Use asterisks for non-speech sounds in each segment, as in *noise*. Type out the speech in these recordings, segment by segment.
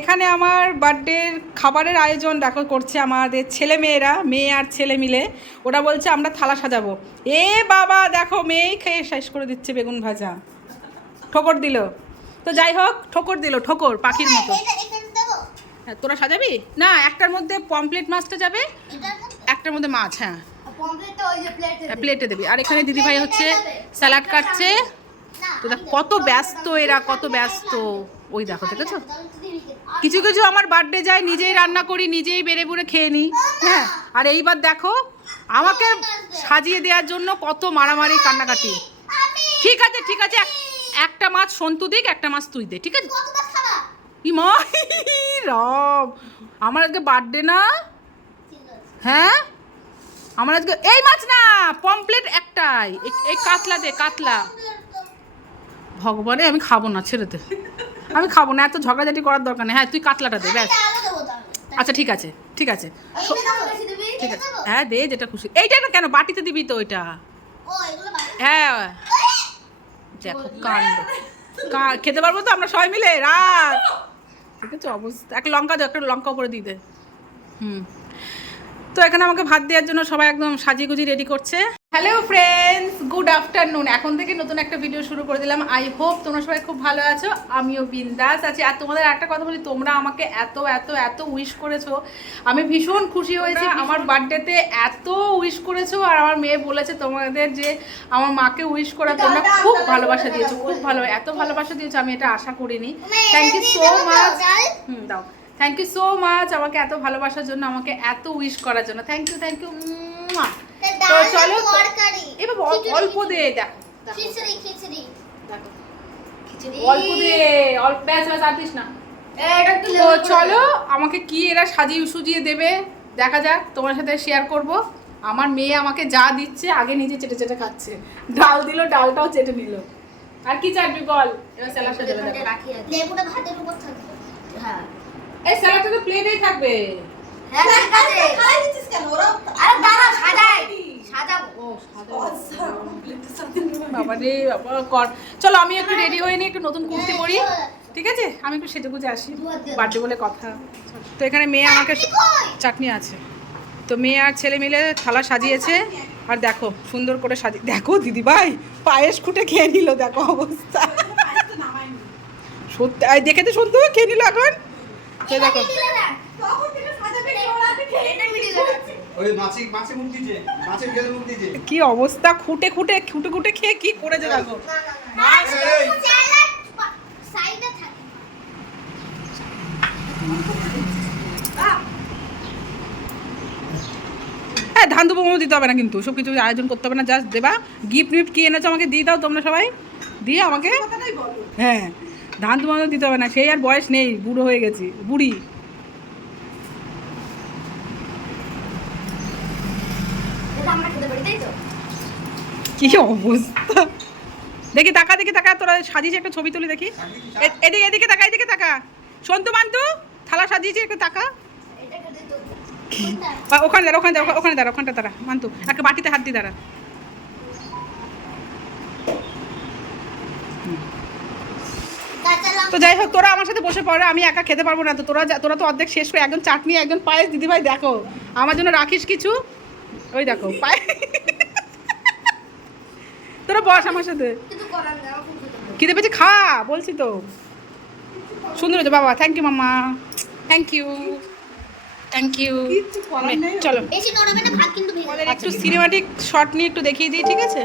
এখানে আমার বার্থডের খাবারের আয়োজন দেখো করছে আমাদের ছেলে মেয়েরা মেয়ে আর ছেলে মিলে। ওরা বলছে আমরা থালা সাজাবো। এ বাবা দেখো মেয়েই খেয়ে শেষ করে দিচ্ছে বেগুন ভাজা। ঠোকর দিল। তো যাই হোক ঠোকর দিল ঠোকর পাখির মতো। এখানে দেবো। হ্যাঁ, তোরা সাজাবি? না একটার মধ্যে পমপ্লেট মাছটা যাবে একটার মধ্যে মাছ হ্যাঁ। প্লেটে হ্যাঁ, প্লেটে দিবি। আর এখানে দিদিভাই হচ্ছে স্যালাড কাটছে। তো দেখ, কত ব্যস্ত এরা, কত ব্যস্ত। ওই দেখো, দেখেছ? কিছু কিছু আমার বার্থডে যায়, নিজেই রান্না করি, নিজেই বেড়ে বুড়ে খেয়ে নিই হ্যাঁ? আর এইবার দেখো, আমাকে সাজিয়ে দেওয়ার জন্য কত মারামারি, কান্নাকাটি। ঠিক আছে ঠিক আছে, এক- একটা মাছ সন্তু দিক, একটা মাছ তুই দে, ঠিক আছে? কতটা খারাপ ই মা রব। আমার আজকে বার্থডে না? হ্যাঁ? আমার আজকে, এই মাছ না পমপ্লেট একটাই। এই কাতলা দে, কাতলা। ভগবানে আমি খাব না ছেড়ে দে। আমি খাব না এত ঝগড়াঝাটি করার দরকার নেই। হ্যাঁ তুই কাতলাটা দে ব্যাস। আচ্ছা ঠিক আছে ঠিক আছে। ঠিক আছে। হ্যাঁ দে যেটা খুশি। এইটা না কেন বাটিতে দিবি তো ওইটা? হ্যাঁ। দেখো কাণ্ড। কা- খেতে পারব তো আমরা সবাই মিলে? রাত ঠিক আছে অবস্থা। একটা লঙ্কা দে একটা লঙ্কা উপরে দিয়ে দে। হুম। তো এখানে আমাকে ভাত দেওয়ার জন্য সবাই একদম সাজিয়ে গুজিয়ে রেডি করছে। হ্যালো ফ্রেন্ডস গুড আফটারনুন এখন থেকে নতুন একটা ভিডিও শুরু করে দিলাম। আই হোপ তোমরা সবাই খুব ভালো আছো। আমিও বিন্দাস আছি। আর তোমাদের একটা কথা বলি তোমরা আমাকে এত এত এত উইশ করেছ। আমি ভীষণ খুশি হয়েছি। আমার বার্থডেতে এত উইশ করেছ। আর আমার মেয়ে বলেছে তোমাদের যে আমার মাকে উইশ করা তোমরা খুব ভালোবাসা দিয়েছ। খুব ভালো এত ভালোবাসা দিয়েছ। আমি এটা আশা করিনি। থ্যাংক ইউ সো মাচ হুম দাও। থ্যাংক ইউ সো মাচ আমাকে এত ভালোবাসার জন্য আমাকে এত উইশ করার জন্য। থ্যাংক ইউ থ্যাংক ইউ তো চলো এবার অল্প দে দেখো। খিচুড়ি খিচুড়ি। অল্প দে অল্প ব্যাস ব্যাস আর দিস না। তো চলো আমাকে কি এরা সাজিয়ে সুজিয়ে দেবে দেখা যাক তোমার সাথে শেয়ার করব। আমার মেয়ে আমাকে যা দিচ্ছে আগে নিজে চেটে চেটে খাচ্ছে। ডাল দিল ডালটাও চেটে নিল। আর কি চাটবি বল? এবার স্যালাড সাজাবে। লেবুটা ভাতের উপর থাকবে। হ্যাঁ। এই স্যালাডটা তো প্লেটেই থাকবে। হ্যাঁ চলো আমি একটু রেডি হয়ে নিই একটু নতুন কুর্তি পরি। ঠিক আছে? আমি একটু সেজে গুজে আসি। বার্থডে বলে কথা। তো এখানে মেয়ে আমাকে চাটনি আছে। তো মেয়ে আর ছেলে মিলে থালা সাজিয়েছে। আর দেখো সুন্দর করে সাজিয়ে দেখো দিদি ভাই পায়েস খুঁটে খেয়ে নিল দেখো অবস্থা। সত্যি দেখে তো শুনতে খেয়ে নিল এখন? দেখো। কি অবস্থা? খুঁটে খুঁটে খুঁটে খুঁটে খেয়ে কি স্যালাড সাইডে থাকে হ্যাঁ ধান দুপো মোমো দিতে হবে না কিন্তু। সব কিছু আয়োজন করতে হবে না জাস্ট দেবা। গিফট মিফট কি এনেছো আমাকে দিয়ে দাও তোমরা সবাই। দিয়ে আমাকে হ্যাঁ ধান দুপো দিতে হবে না। সেই আর বয়স নেই বুড়ো হয়ে গেছি বুড়ি। আমরা খেতে পারি তাই তো কি অবস্থা? দেখি তাকা দেখি তাকা তোরা সাজিয়েছি একটা ছবি তুলি দেখি। এদিকে এদিকে তাকা এদিকে তাকা। সন্তু মান্তু থালা সাজিয়েছি একটু তাকা। ওখানে দাঁড়া ওখানে দাঁড়া ওখানে দাঁড়া ওখানটা দাঁড়া মান্তু একটা বাটিতে হাত দিয়ে দাঁড়া। তো যাই হোক তোরা আমার সাথে বসে পড়ে আমি একা খেতে পারব না। তো তোরা তোরা তো অর্ধেক শেষ করে একজন চাটনি একজন পায়েস দিদিভাই দেখো। আমার জন্য রাখিস কিছু ওই দেখো পায়ে। তোরা বস আমার সাথে। খিদে পেয়েছে খা বলছি তো। সুন্দর হয়েছে বাবা থ্যাংক ইউ মামা থ্যাংক ইউ থ্যাংক ইউ। চলো। বেশি নড়বে না ভাত কিন্তু ভেঙে যাবে। একটু সিনেমাটিক শট নিয়ে একটু দেখিয়ে দিই ঠিক আছে?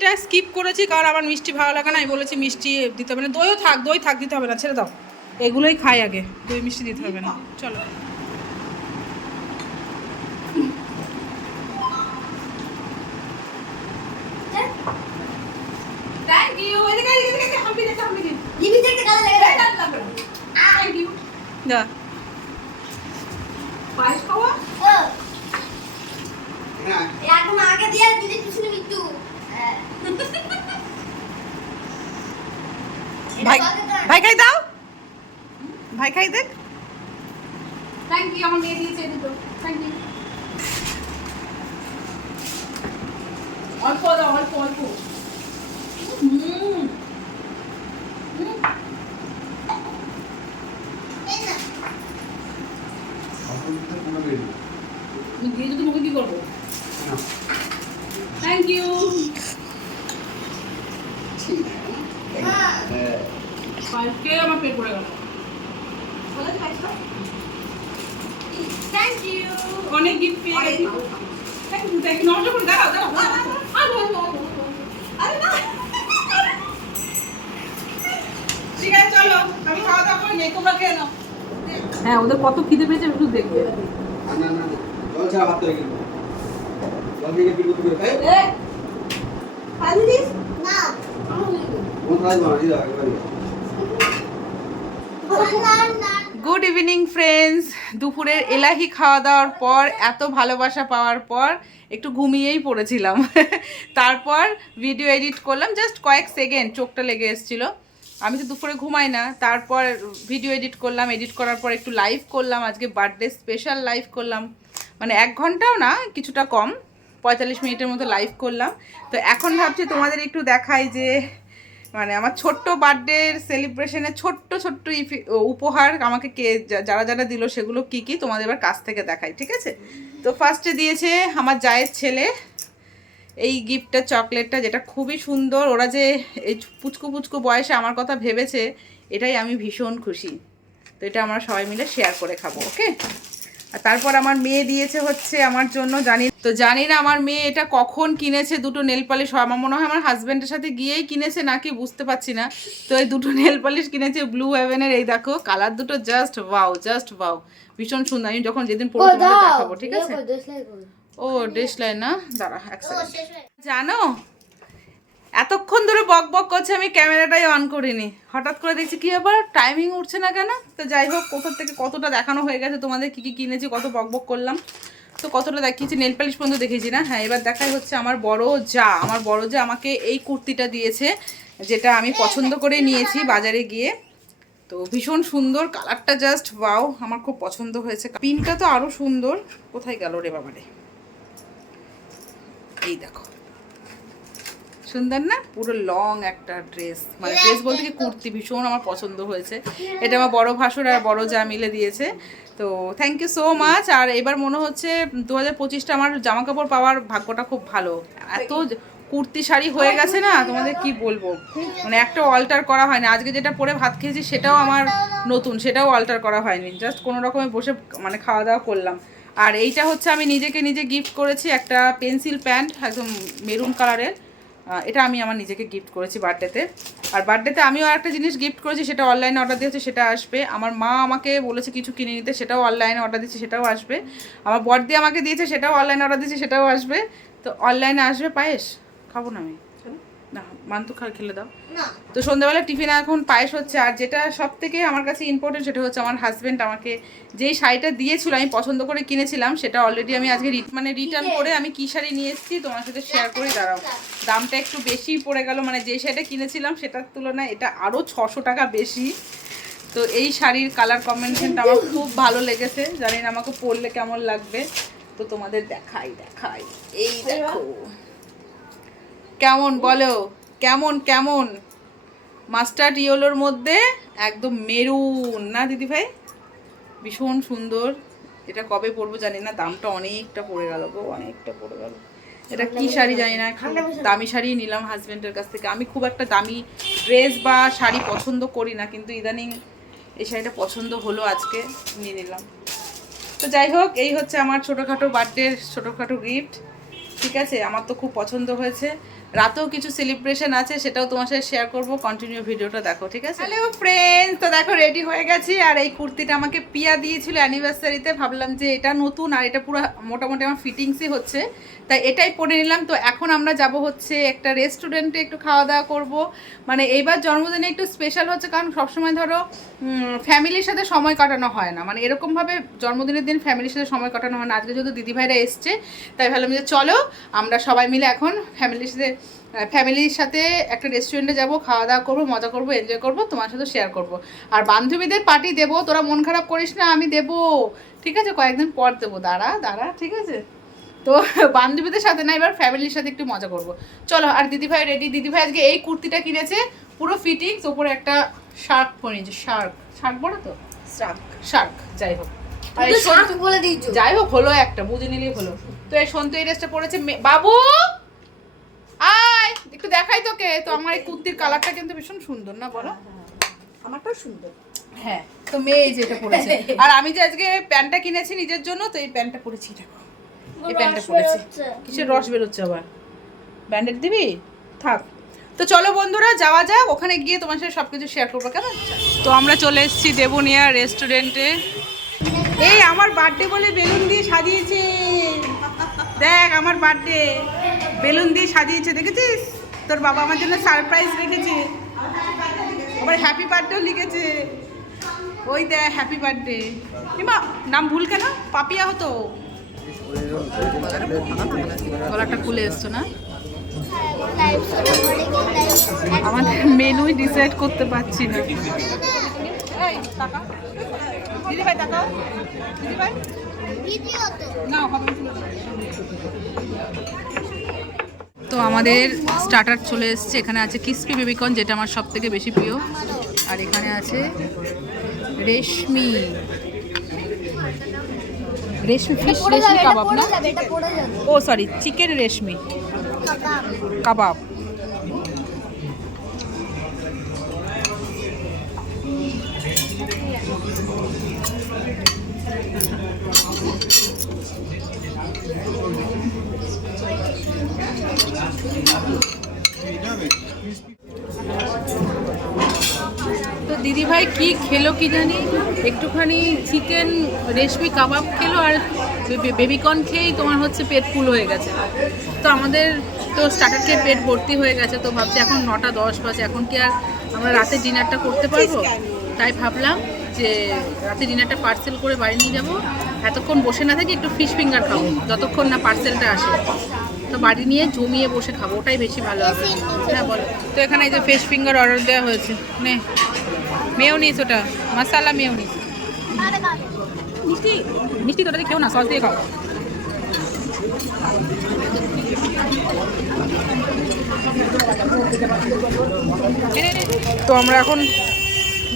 মিষ্টিটা স্কিপ করেছি কারণ আমার মিষ্টি ভালো লাগে না আমি বলেছি মিষ্টি দিতে হবে না। দইও থাক দই থাক দিতে হবে না ছেড়ে দাও। এগুলোই খাই আগে দই মিষ্টি দিতে হবে না। চলো। পায়েস খাওয়া ও, এখন আগে দিয়ে দিদি পিছনে মৃত্যু। এটা ভাই। ভাই খাই দাও। ভাই খাই দেখ। থ্যাংক ইউ আমার মেয়ে দিয়েছে দুটো। থ্যাংক ইউ অল্প দাও অল্প অল্প হুম হুম এই না, কোনো বেরিয়ে আমি দিয়ে যদি মুখে কি করব না থ্যাংক ইউ হ্যাঁ। হ্যাঁ পায়েস খেয়ে আমার পেট ভরে গেল বলে খাইছো? থ্যাংক ইউ অনেক গিফট পেয়ে গেছি থ্যাংক ইউ থ্যাংক ইউ নমস্কার করে দাঁড়াও দাঁড়াও দাঁড়াও, দাঁড়াও। আসো, আসো, আসো, আসো। আরে না ঠিক আছে চলো আমি খাওয়া দাওয়া করে নেই তোমরা খেয়ে নাও হ্যাঁ ওদের কত খিদে পেয়েছে একটু দেখবে না। গুড ইভিনিং ফ্রেন্ডস দুপুরের এলাহি খাওয়া দাওয়ার পর, এত ভালোবাসা পাওয়ার পর একটু ঘুমিয়েই পড়েছিলাম। *laughs* তারপর ভিডিও এডিট করলাম জাস্ট কয়েক সেকেন্ড চোখটা লেগে এসেছিল। আমি তো দুপুরে ঘুমাই না, তারপর ভিডিও এডিট করলাম এডিট করার পর একটু লাইভ করলাম, আজকে বার্থডে স্পেশাল লাইভ করলাম। মানে এক ঘন্টাও না, কিছুটা কম, পঁয়তাল্লিশ মিনিটের মতো লাইভ করলাম। তো এখন ভাবছি তোমাদের একটু দেখাই যে মানে আমার ছোট্ট বার্থডের সেলিব্রেশনে ছোট্ট ছোট্ট উপহার আমাকে কে যারা যারা দিল সেগুলো কি কি তোমাদের এবার কাছ থেকে দেখাই, ঠিক আছে? তো ফার্স্টে দিয়েছে আমার জায়ের ছেলে, এই গিফটটা চকলেটটা যেটা খুবই সুন্দর। ওরা যে এই পুচকু পুচকু বয়সে আমার কথা ভেবেছে, এটাই আমি ভীষণ খুশি। তো এটা আমরা সবাই মিলে শেয়ার করে খাব ওকে আর তারপর আমার মেয়ে দিয়েছে হচ্ছে আমার জন্য জানি তো জানি না আমার মেয়ে এটা কখন কিনেছে দুটো নেল পালিশ আমার মনে হয় আমার হাজব্যান্ডের সাথে গিয়েই কিনেছে নাকি বুঝতে পারছি না। তো এই দুটো নেল পালিশ কিনেছে ব্লু হেভেনের এই দেখো কালার দুটো জাস্ট ওয়াও জাস্ট ওয়াও ভীষণ সুন্দর। আমি যখন যেদিন পড়ব দেখাবো ঠিক আছে? ও ড্রেস লাইন না? দাঁড়া এক। জানো? এতক্ষণ ধরে বক বক করছে, আমি ক্যামেরাটাই অন করিনি। হঠাৎ করে দেখছি কি ব্যাপার? টাইমিং উঠছে না কেন? তো যাই হোক কোথা থেকে কতটা দেখানো হয়ে গেছে, তোমাদের কি কি কিনেছি, কত বক বক করলাম, তো কতটা দেখিয়েছি নেল পালিশ পর্যন্ত দেখেছি না? হ্যাঁ এবার দেখাই হচ্ছে আমার বড় যা। আমার বড় যা আমাকে এই কুর্তিটা দিয়েছে, যেটা আমি পছন্দ করে নিয়েছি বাজারে গিয়ে। তো ভীষণ সুন্দর, কালারটা জাস্ট ওয়াও আমার খুব পছন্দ হয়েছে। পিনটা তো আরও সুন্দর। কোথায় গেল রে বাবারে? এই দেখো। সুন্দর না? পুরো লং একটা ড্রেস মানে ড্রেস বলতে কি কুর্তি ভীষণ আমার পছন্দ হয়েছে। এটা আমার বড় ভাসুর আর বড় যা মিলে দিয়েছে। তো থ্যাংক ইউ সো মাচ আর এবার মনে হচ্ছে দু হাজার পঁচিশটা আমার জামা কাপড় পাওয়ার ভাগ্যটা খুব ভালো। এত কুর্তি শাড়ি হয়ে গেছে না তোমাদের কি বলব? মানে একটা অল্টার করা হয়নি। আজকে যেটা পরে ভাত খেয়েছি সেটাও আমার নতুন সেটাও অল্টার করা হয়নি। জাস্ট কোনো রকমে বসে মানে খাওয়া দাওয়া করলাম। আর এইটা হচ্ছে আমি নিজেকে নিজে গিফট করেছি একটা পেন্সিল প্যান্ট একদম মেরুন কালারের এটা আমি আমার নিজেকে গিফট করেছি বার্থডেতে আর বার্থডেতে আমিও একটা জিনিস গিফট করেছি, সেটা অনলাইনে অর্ডার দিয়েছে, সেটা আসবে। আমার মা আমাকে বলেছে কিছু কিনে নিতে, সেটাও অনলাইনে অর্ডার দিচ্ছে সেটাও আসবে। আমার বর্দি আমাকে দিয়েছে, সেটাও অনলাইনে অর্ডার দিয়েছে, সেটাও আসবে। তো অনলাইনে আসবে পায়েস? খাব না আমি। না মান্তু খা খেলে দাও। তো সন্ধ্যাবেলা টিফিনে এখন পায়েস হচ্ছে আর যেটা সব থেকে আমার কাছে ইম্পর্টেন্ট সেটা হচ্ছে আমার হাজব্যান্ড আমাকে যেই শাড়িটা দিয়েছিল আমি পছন্দ করে কিনেছিলাম সেটা অলরেডি আমি আজকে মানে রিটার্ন করে আমি কী শাড়ি নিয়ে এসেছি তোমার সাথে শেয়ার করি দাঁড়াও। দামটা একটু বেশি পড়ে গেল মানে যে শাড়িটা কিনেছিলাম সেটার তুলনায় এটা আরও ছশো টাকা বেশি। তো এই শাড়ির কালার কম্বিনেশনটা আমার খুব ভালো লেগেছে জানি না আমাকে পরলে কেমন লাগবে। তো তোমাদের দেখাই দেখাই। এই দেখো। কেমন বলো? কেমন কেমন? মাস্টার্ড ইয়েলোর মধ্যে একদম মেরুন না দিদি ভাই? ভীষণ সুন্দর। এটা কবে পরবো জানি না দামটা অনেকটা পড়ে গেল গো অনেকটা পড়ে গেল। এটা কি শাড়ি জানি না দামি শাড়ি নিলাম হাজবেন্ডের কাছ থেকে। আমি খুব একটা দামি ড্রেস বা শাড়ি পছন্দ করি না কিন্তু ইদানিং এই শাড়িটা পছন্দ হলো আজকে নিয়ে নিলাম। তো যাই হোক এই হচ্ছে আমার ছোটোখাটো বার্থডের ছোটোখাটো গিফট ঠিক আছে? আমার তো খুব পছন্দ হয়েছে। রাতেও কিছু সেলিব্রেশন আছে, সেটাও তোমার সাথে শেয়ার করব। কন্টিনিউ ভিডিওটা দেখো, ঠিক আছে? হ্যালো ফ্রেন্ডস তো দেখো রেডি হয়ে গেছি। আর এই কুর্তিটা আমাকে পিয়া দিয়েছিল অ্যানিভার্সারিতে ভাবলাম যে এটা নতুন আর এটা পুরো মোটামুটি আমার ফিটিংসই হচ্ছে। তাই এটাই পরে নিলাম। তো এখন আমরা যাব হচ্ছে একটা রেস্টুরেন্টে একটু খাওয়া দাওয়া করব। মানে এইবার জন্মদিনে একটু স্পেশাল হচ্ছে, কারণ সবসময় ধরো ফ্যামিলির সাথে সময় কাটানো হয় না। মানে এরকমভাবে জন্মদিনের দিন ফ্যামিলির সাথে সময় কাটানো হয় না। আজকে যেহেতু দিদিভাইরা এসছে, তাই ভাবলাম যে চলো, আমরা সবাই মিলে এখন ফ্যামিলির সাথে ফ্যামিলির সাথে একটা রেস্টুরেন্টে যাব খাওয়া দাওয়া করব মজা করব এনজয় করব তোমার সাথে শেয়ার করব। আর বান্ধবীদের পার্টি দেবো তোরা মন খারাপ করিস না আমি দেবো। ঠিক আছে? কয়েকদিন পর দেবো। দাঁড়া দাঁড়া ঠিক আছে? তো *laughs* বান্ধবীদের সাথে না এবার ফ্যামিলির সাথে একটু মজা করব। চলো আর দিদিভাই রেডি দিদিভাই আজকে এই কুর্তিটা কিনেছে পুরো ফিটিংস ওপরে একটা শার্ক পরেছে শার্ক শার্ক বড় তো? শার্ক শার্ক যাই হোক। বলে যাই হোক হলো একটা বুঝে নিলেই হলো। তো এই সন্তু এই ড্রেসটা পরেছে বাবু! আয় একটু দেখাই তোকে। তো আমার এই কুর্তির কালারটা কিন্তু ভীষণ সুন্দর না বলো? আমারটাও সুন্দর। হ্যাঁ তো মেয়ে এই যেটা পরেছে। *laughs* আর আমি যে আজকে প্যান্টটা কিনেছি নিজের জন্য তো এই প্যান্টটা পরেছি দেখো। এই প্যান্টটা পরেছি। কিসের রস বেরোচ্ছে আবার? ব্যান্ডেড দিবি? থাক। তো চলো বন্ধুরা যাওয়া যাক। ওখানে গিয়ে তোমার সাথে সব কিছু শেয়ার করব কেমন? তো আমরা চলে এসেছি দেবনিয়া রেস্টুরেন্টে এই আমার বার্থডে বলে বেলুন দিয়ে সাজিয়েছে। দেখ আমার বার্থডে বেলুন দিয়ে সাজিয়েছে দেখেছিস? তোর বাবা আমার জন্য সারপ্রাইজ রেখেছে। আবার হ্যাপি বার্থডেও লিখেছে। ওই দেখ হ্যাপি বার্থডে এমা নাম ভুল কেন? পাপিয়া হতো। গলাটা খুলে এসছো না? আমাদের মেনুই ডিসাইড করতে পারছি না। এই টাকা। দিদি ভাই টাকা দিদি ভাই ভিডিও তো না। হবে তো আমাদের স্টার্টার চলে এসেছে। এখানে আছে কিসপি বেবিকর্ন যেটা আমার সব থেকে বেশি প্রিয়। আর এখানে আছে রেশমি। রেশমি ফিশ রেশমি কাবাব না? ও সরি চিকেন রেশমি। কাবাব। তো দিদিভাই কি খেলো কি জানি? একটুখানি চিকেন রেশমি কাবাব খেলো আর বেবিকর্ন খেয়েই তোমার হচ্ছে পেট ফুল হয়ে গেছে। তো আমাদের তো স্টার্টার খেয়ে পেট ভর্তি হয়ে গেছে, তো ভাবছি এখন নটা দশ বাজে, এখন কি আর আমরা রাতে ডিনারটা করতে পারব? তাই ভাবলাম যে রাতে ডিনারটা পার্সেল করে বাড়ি নিয়ে যাব। এতক্ষণ বসে না থাকি একটু ফিশ ফিঙ্গার খাব, যতক্ষণ না পার্সেলটা আসে। তো বাড়ি নিয়ে জমিয়ে বসে খাব, ওটাই বেশি ভালো হবে। হ্যাঁ বলো। তো এখানে এই যে ফিশ ফিঙ্গার অর্ডার দেওয়া হয়েছে। নে মেয়োনিস ওটা মশালা মেয়োনিস মিষ্টি মিষ্টি তোটা খেও না সস দিয়ে খাও। তো আমরা এখন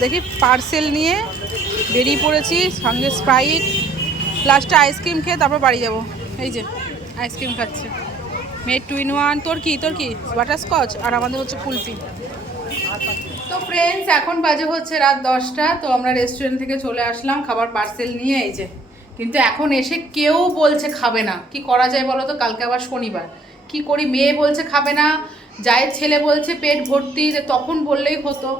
দেখি পার্সেল নিয়ে বেরিয়ে পড়েছি, সঙ্গে স্প্রাইট লাস্টে আইসক্রিম খেয়ে তারপর বাড়ি যাব। এই যে আইসক্রিম খাচ্ছে। মেড টু ইন ওয়ান তোর কি তোর কি? বাটারস্কচ আর আমাদের হচ্ছে কুলফি। তো ফ্রেন্ডস এখন বাজে হচ্ছে রাত দশটা, তো আমরা রেস্টুরেন্ট থেকে চলে আসলাম, খাবার পার্সেল নিয়ে এই যে। কিন্তু এখন এসে কেউ বলছে খাবে না। কি করা যায় বলো তো? কালকে আবার শনিবার। কি করি? মেয়ে বলছে খাবে না যায়ের ছেলে বলছে পেট ভর্তি যে তখন বললেই হতো।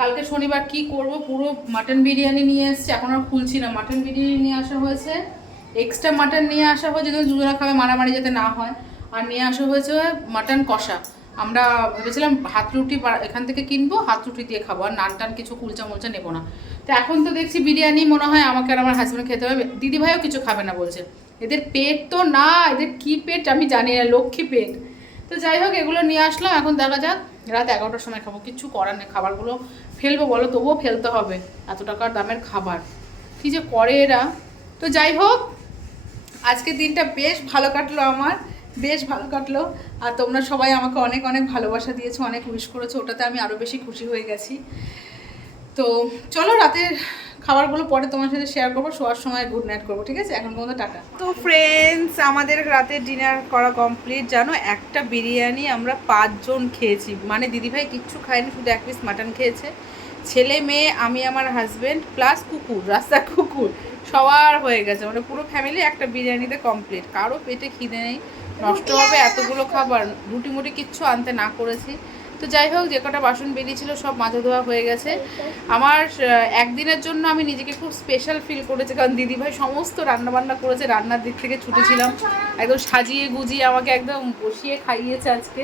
কালকে শনিবার কি করব? পুরো মাটন বিরিয়ানি নিয়ে এসছে, এখন আর খুলছি না। মাটন বিরিয়ানি নিয়ে আসা হয়েছে। এক্সট্রা মাটন নিয়ে আসা হয়েছে যদি দুজনে খাবে, মারামারি যাতে না হয়। আর নিয়ে আসা হয়েছে মাটন কষা। আমরা ভেবেছিলাম হাত রুটি এখান থেকে কিনবো হাত রুটি দিয়ে খাব, আর নান টান কিছু কুলচা মুলচা নেব না। তো এখন তো দেখছি বিরিয়ানি, মনে হয় আমাকে আর আমার হাজব্যান্ড খেতে হবে। দিদি ভাইও কিছু খাবে না বলছে। এদের পেট তো না, এদের কি পেট আমি জানি না, লক্ষ্মী পেট। তো যাই হোক, এগুলো নিয়ে আসলাম, এখন দেখা যাক। রাত এগারোটার সময় খাব কিচ্ছু করার নেই, খাবারগুলো ফেলব বলো, তবুও ফেলতে হবে এত টাকার দামের খাবার। কী যে করে এরা। তো যাই হোক, আজকের দিনটা বেশ ভালো কাটলো আমার। বেশ ভালো কাটলো। আর তোমরা সবাই আমাকে অনেক অনেক ভালোবাসা দিয়েছ, অনেক উইশ করেছ, ওটাতে আমি আরও বেশি খুশি হয়ে গেছি। তো চলো রাতের খাবারগুলো পরে তোমার সাথে শেয়ার করব, শোয়ার সময় গুড নাইট করব, ঠিক আছে? এখন পর্যন্ত টাটা। তো ফ্রেন্ডস আমাদের রাতের ডিনার করা কমপ্লিট জানো? একটা বিরিয়ানি আমরা পাঁচজন খেয়েছি। মানে দিদিভাই কিচ্ছু খায়নি, শুধু এক পিস মাটন খেয়েছে। ছেলে, মেয়ে, আমি, আমার হাজবেন্ড প্লাস কুকুর, রাস্তার কুকুর। সবার হয়ে গেছে মানে পুরো ফ্যামিলি একটা বিরিয়ানিতে কমপ্লিট কারও পেটে খিদে নেই নষ্ট হবে এতগুলো খাবার রুটি মুটি কিচ্ছু আনতে না করেছি। তো যাই হোক যে কটা বাসন বেরিয়েছিল সব মাজা ধোয়া হয়ে গেছে। আমার একদিনের জন্য আমি নিজেকে খুব স্পেশাল ফিল করেছি কারণ দিদিভাই সমস্ত রান্না বান্না করেছে রান্নার দিক থেকে ছুটেছিলাম। একদম সাজিয়ে গুজিয়ে আমাকে একদম বসিয়ে খাইয়েছে আজকে।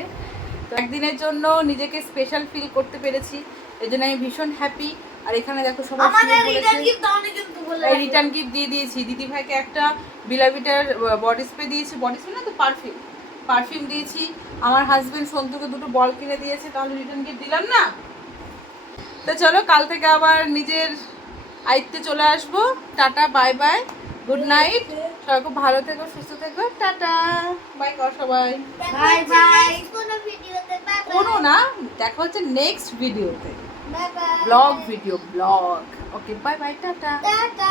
তো একদিনের জন্য নিজেকে স্পেশাল ফিল করতে পেরেছি। এই জন্য আমি ভীষণ হ্যাপি আর এখানে দেখো সবাই রিটার্ন গিফট দিয়ে দিয়েছি। দিদি ভাইকে একটা বিলাভিটার বডি স্প্রে দিয়েছি। বডি স্প্রে না তো পারফিউম পারফিউম দিয়েছি। আমার হাজবেন্ড সন্তুকে দুটো বল কিনে দিয়েছে তাহলে রিটার্ন গিফট দিলাম না? তো চলো কাল থেকে আবার নিজের আয়ত্তে চলে আসব। Tata bye bye good night সবাই খুব ভালো থেকো সুস্থ থেকো। টাটা। বাই কর সবাই। বাই বাই কোনো না দেখা হচ্ছে নেক্সট ভিডিওতে blog video blog okay bye bye tata tata